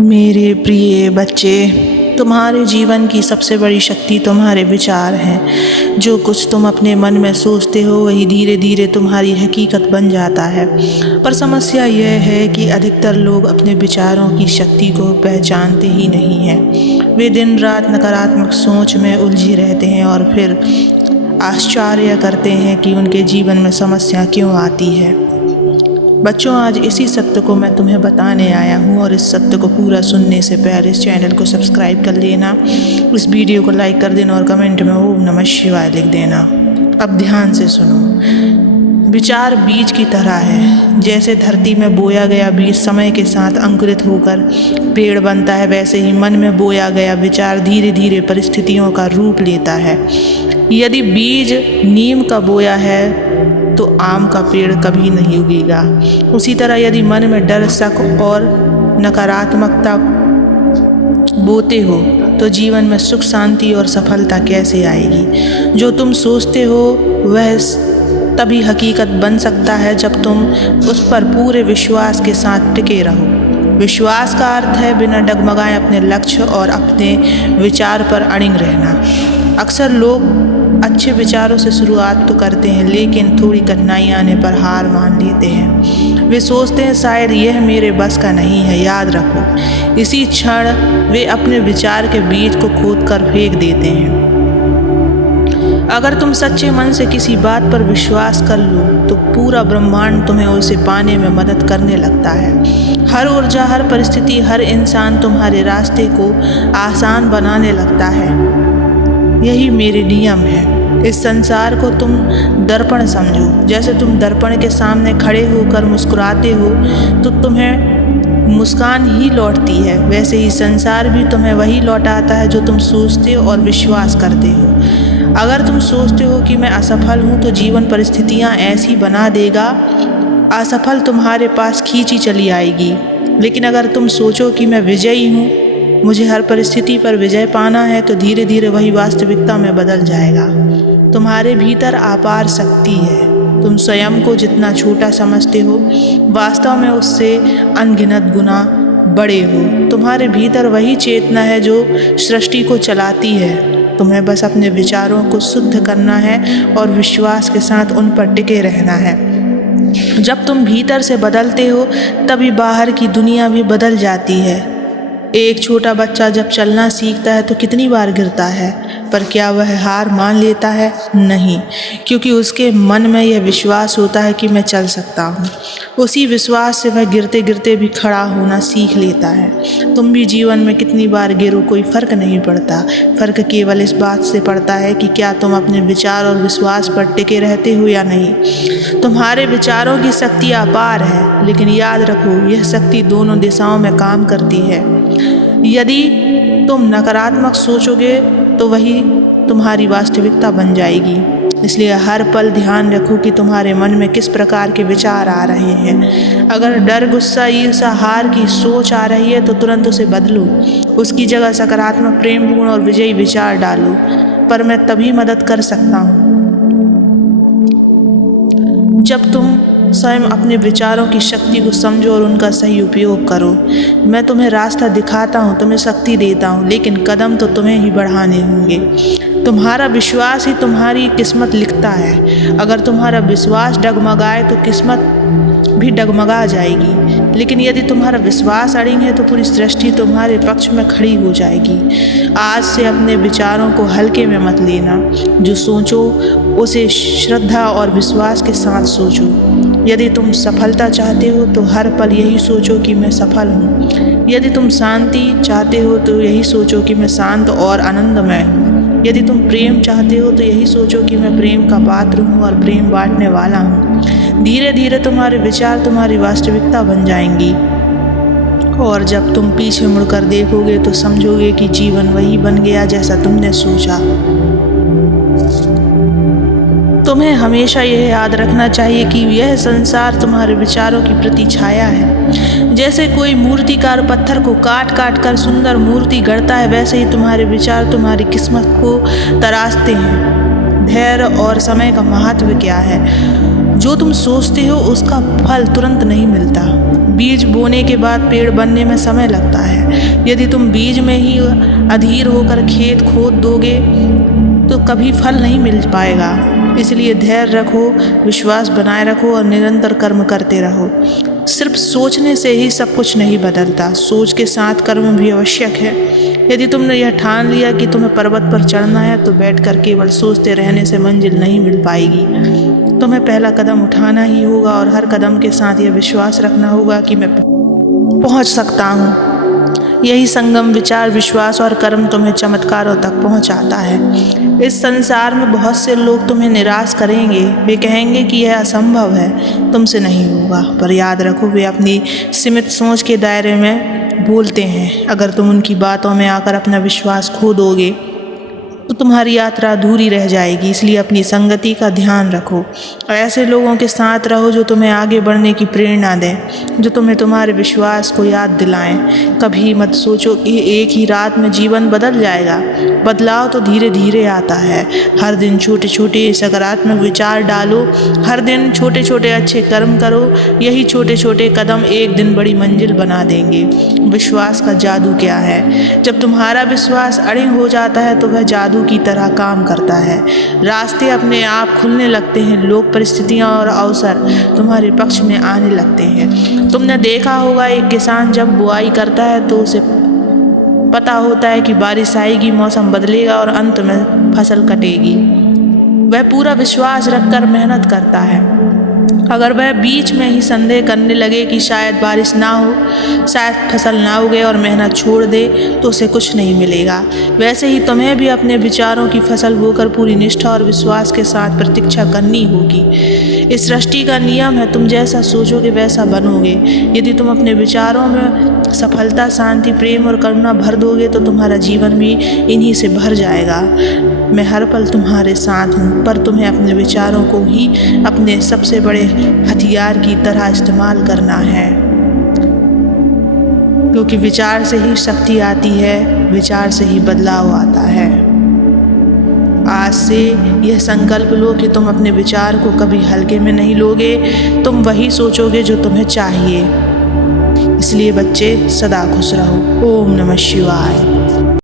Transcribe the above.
मेरे प्रिय बच्चे, तुम्हारे जीवन की सबसे बड़ी शक्ति तुम्हारे विचार हैं। जो कुछ तुम अपने मन में सोचते हो वही धीरे धीरे तुम्हारी हकीकत बन जाता है। पर समस्या यह है कि अधिकतर लोग अपने विचारों की शक्ति को पहचानते ही नहीं हैं। वे दिन रात नकारात्मक सोच में उलझे रहते हैं और फिर आश्चर्य करते हैं कि उनके जीवन में समस्या क्यों आती है। बच्चों, आज इसी सत्य को मैं तुम्हें बताने आया हूँ और इस सत्य को पूरा सुनने से पहले इस चैनल को सब्सक्राइब कर लेना, इस वीडियो को लाइक कर देना और कमेंट में ओम नमः शिवाय लिख देना। अब ध्यान से सुनो। विचार बीज की तरह है। जैसे धरती में बोया गया बीज समय के साथ अंकुरित होकर पेड़ बनता है, वैसे ही मन में बोया गया विचार धीरे धीरे परिस्थितियों का रूप लेता है। यदि बीज नीम का बोया है तो आम का पेड़ कभी नहीं उगेगा। उसी तरह यदि मन में डर, शक और नकारात्मकता बोते हो तो जीवन में सुख, शांति और सफलता कैसे आएगी। जो तुम सोचते हो वह तभी हकीकत बन सकता है जब तुम उस पर पूरे विश्वास के साथ टिके रहो। विश्वास का अर्थ है बिना डगमगाए अपने लक्ष्य और अपने विचार पर अड़िग रहना। अक्सर लोग अच्छे विचारों से शुरुआत तो करते हैं, लेकिन थोड़ी कठिनाई आने पर हार मान लेते हैं। वे सोचते हैं शायद यह मेरे बस का नहीं है। याद रखो, इसी क्षण वे अपने विचार के बीज को खोद कर फेंक देते हैं। अगर तुम सच्चे मन से किसी बात पर विश्वास कर लो तो पूरा ब्रह्मांड तुम्हें उसे पाने में मदद करने लगता है। हर ऊर्जा, हर परिस्थिति, हर इंसान तुम्हारे रास्ते को आसान बनाने लगता है। यही मेरे नियम है। इस संसार को तुम दर्पण समझो। जैसे तुम दर्पण के सामने खड़े होकर मुस्कुराते हो तो तुम्हें मुस्कान ही लौटती है, वैसे ही संसार भी तुम्हें वही लौटाता है जो तुम सोचते हो और विश्वास करते हो। अगर तुम सोचते हो कि मैं असफल हूँ तो जीवन परिस्थितियाँ ऐसी बना देगा, असफल तुम्हारे पास खींची चली आएगी। लेकिन अगर तुम सोचो कि मैं विजयी हूँ, मुझे हर परिस्थिति पर विजय पाना है, तो धीरे धीरे वही वास्तविकता में बदल जाएगा। तुम्हारे भीतर अपार शक्ति है। तुम स्वयं को जितना छोटा समझते हो, वास्तव में उससे अनगिनत गुना बड़े हो। तुम्हारे भीतर वही चेतना है जो सृष्टि को चलाती है। तुम्हें बस अपने विचारों को शुद्ध करना है और विश्वास के साथ उन पर टिके रहना है। जब तुम भीतर से बदलते हो तभी बाहर की दुनिया भी बदल जाती है। एक छोटा बच्चा जब चलना सीखता है तो कितनी बार गिरता है, पर क्या वह हार मान लेता है? नहीं, क्योंकि उसके मन में यह विश्वास होता है कि मैं चल सकता हूँ। उसी विश्वास से वह गिरते गिरते भी खड़ा होना सीख लेता है। तुम भी जीवन में कितनी बार गिरो, कोई फ़र्क नहीं पड़ता। फ़र्क केवल इस बात से पड़ता है कि क्या तुम अपने विचार और विश्वास पर टिके रहते हो या नहीं। तुम्हारे विचारों की शक्ति अपार है, लेकिन याद रखो यह शक्ति दोनों दिशाओं में काम करती है। यदि तुम नकारात्मक सोचोगे तो वही तुम्हारी वास्तविकता बन जाएगी। इसलिए हर पल ध्यान रखो कि तुम्हारे मन में किस प्रकार के विचार आ रहे हैं। अगर डर, गुस्सा, ईर्ष्या, हार की सोच आ रही है तो तुरंत उसे बदलो। उसकी जगह सकारात्मक, प्रेमपूर्ण और विजयी विचार डालो। पर मैं तभी मदद कर सकता हूँ जब तुम स्वयं अपने विचारों की शक्ति को समझो और उनका सही उपयोग करो। मैं तुम्हें रास्ता दिखाता हूँ, तुम्हें शक्ति देता हूँ, लेकिन कदम तो तुम्हें ही बढ़ाने होंगे। तुम्हारा विश्वास ही तुम्हारी किस्मत लिखता है। अगर तुम्हारा विश्वास डगमगाए तो किस्मत भी डगमगा जाएगी, लेकिन यदि तुम्हारा विश्वास अड़िग है तो पूरी सृष्टि तुम्हारे पक्ष में खड़ी हो जाएगी। आज से अपने विचारों को हल्के में मत लेना। जो सोचो उसे श्रद्धा और विश्वास के साथ सोचो। यदि तुम सफलता चाहते हो तो हर पल यही सोचो कि मैं सफल हूँ। यदि तुम शांति चाहते हो तो यही सोचो कि मैं शांत और आनंदमय हूँ। यदि तुम प्रेम चाहते हो तो यही सोचो कि मैं प्रेम का पात्र हूँ और प्रेम बांटने वाला हूँ। धीरे धीरे तुम्हारे विचार तुम्हारी वास्तविकता बन जाएंगी और जब तुम पीछे मुड़कर देखोगे तो समझोगे कि जीवन वही बन गया जैसा तुमने सोचा। तुम्हें हमेशा यह याद रखना चाहिए कि यह संसार तुम्हारे विचारों की प्रतिछाया है। जैसे कोई मूर्तिकार पत्थर को काट काट कर सुंदर मूर्ति गढ़ता है, वैसे ही तुम्हारे विचार तुम्हारी किस्मत को तराशते हैं। धैर्य और समय का महत्व क्या है? जो तुम सोचते हो उसका फल तुरंत नहीं मिलता। बीज बोने के बाद पेड़ बनने में समय लगता है। यदि तुम बीज में ही अधीर होकर खेत खोद दोगे तो कभी फल नहीं मिल पाएगा। इसलिए धैर्य रखो, विश्वास बनाए रखो और निरंतर कर्म करते रहो। सिर्फ सोचने से ही सब कुछ नहीं बदलता, सोच के साथ कर्म भी आवश्यक है। यदि तुमने यह ठान लिया कि तुम्हें पर्वत पर चढ़ना है तो बैठकर केवल सोचते रहने से मंजिल नहीं मिल पाएगी। तुम्हें पहला कदम उठाना ही होगा और हर कदम के साथ यह विश्वास रखना होगा कि मैं पहुंच सकता हूं। यही संगम विचार, विश्वास और कर्म तुम्हें चमत्कारों तक पहुंचाता है। इस संसार में बहुत से लोग तुम्हें निराश करेंगे। वे कहेंगे कि यह असंभव है, तुमसे नहीं होगा। पर याद रखो, वे अपनी सीमित सोच के दायरे में बोलते हैं। अगर तुम उनकी बातों में आकर अपना विश्वास खो दोगे तो तुम्हारी यात्रा अधूरी रह जाएगी। इसलिए अपनी संगति का ध्यान रखो और ऐसे लोगों के साथ रहो जो तुम्हें आगे बढ़ने की प्रेरणा दें, जो तुम्हें तुम्हारे विश्वास को याद दिलाएं। कभी मत सोचो कि एक ही रात में जीवन बदल जाएगा। बदलाव तो धीरे धीरे आता है। हर दिन छोटे छोटे सकारात्मक विचार डालो, हर दिन छोटे छोटे अच्छे कर्म करो। यही छोटे छोटे कदम एक दिन बड़ी मंजिल बना देंगे। विश्वास का जादू क्या है? जब तुम्हारा विश्वास अड़िग हो जाता है तो वह जादू की तरह काम करता है। रास्ते अपने आप खुलने लगते हैं, लोग, परिस्थितियां और अवसर तुम्हारे पक्ष में आने लगते हैं। तुमने देखा होगा, एक किसान जब बुआई करता है तो उसे पता होता है कि बारिश आएगी, मौसम बदलेगा और अंत में फसल कटेगी। वह पूरा विश्वास रखकर मेहनत करता है। अगर वह बीच में ही संदेह करने लगे कि शायद बारिश ना हो, शायद फसल ना उगे और मेहनत छोड़ दे तो उसे कुछ नहीं मिलेगा। वैसे ही तुम्हें भी अपने विचारों की फसल बोकर पूरी निष्ठा और विश्वास के साथ प्रतीक्षा करनी होगी। इस सृष्टि का नियम है, तुम जैसा सोचोगे वैसा बनोगे। यदि तुम अपने विचारों में सफलता, शांति, प्रेम और करुणा भर दोगे तो तुम्हारा जीवन भी इन्हीं से भर जाएगा। मैं हर पल तुम्हारे साथ हूँ, पर तुम्हें अपने विचारों को ही अपने सबसे बड़े हथियार की तरह इस्तेमाल करना है, क्योंकि विचार से ही शक्ति आती है, विचार से ही बदलाव आता है। आज से यह संकल्प लो कि तुम अपने विचार को कभी हल्के में नहीं लोगे। तुम वही सोचोगे जो तुम्हें चाहिए। इसलिए बच्चे, सदा खुश रहो। ओम नमः शिवाय।